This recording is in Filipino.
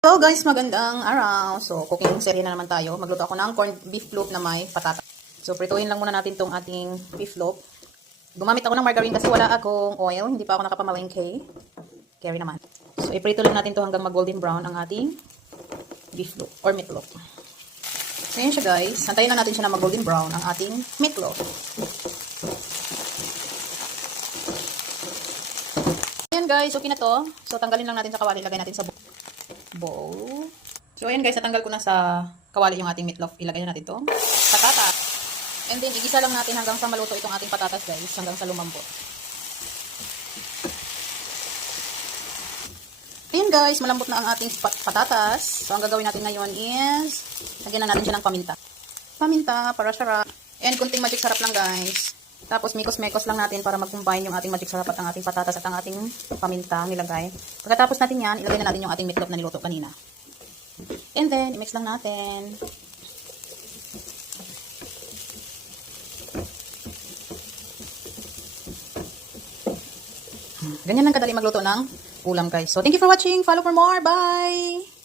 Hello guys, magandang araw. So, cooking series na naman tayo. Magluto ako ng corned beef loaf na may patata. So, prituin lang muna natin tong ating beef loaf. Gumamit ako ng margarine kasi wala akong oil. Hindi pa ako nakapamalengke. Carry naman. So, iprito lang natin to hanggang mag-golden brown ang ating beef loaf or meatloaf. So, yun siya guys. Santayin lang natin siya na mag-golden brown ang ating meatloaf. Ayan guys, okay na to. So, tanggalin lang natin sa kawali. Lagay natin sa bowl. So, ayan guys, natanggal ko na sa kawali yung ating meatloaf. Ilagay na natin ito. Patatas. And then, igisa lang natin hanggang sa maluto itong ating patatas guys. Hanggang sa lumambot. Ayan guys, malambot na ang ating patatas. So, ang gagawin natin ngayon is, lagyan na natin siya ng paminta. Paminta, para sarap. And kunting magic sarap lang guys. Tapos, mikos-mekos lang natin para mag-combine yung ating magic sarap at ang ating patatas at ang ating paminta nilagay. Pagkatapos natin yan, ilagay na natin yung ating meatloaf na niluto kanina. And then, i-mix lang natin. Ganyan lang kadali magluto ng ulam guys. So, thank you for watching. Follow for more. Bye!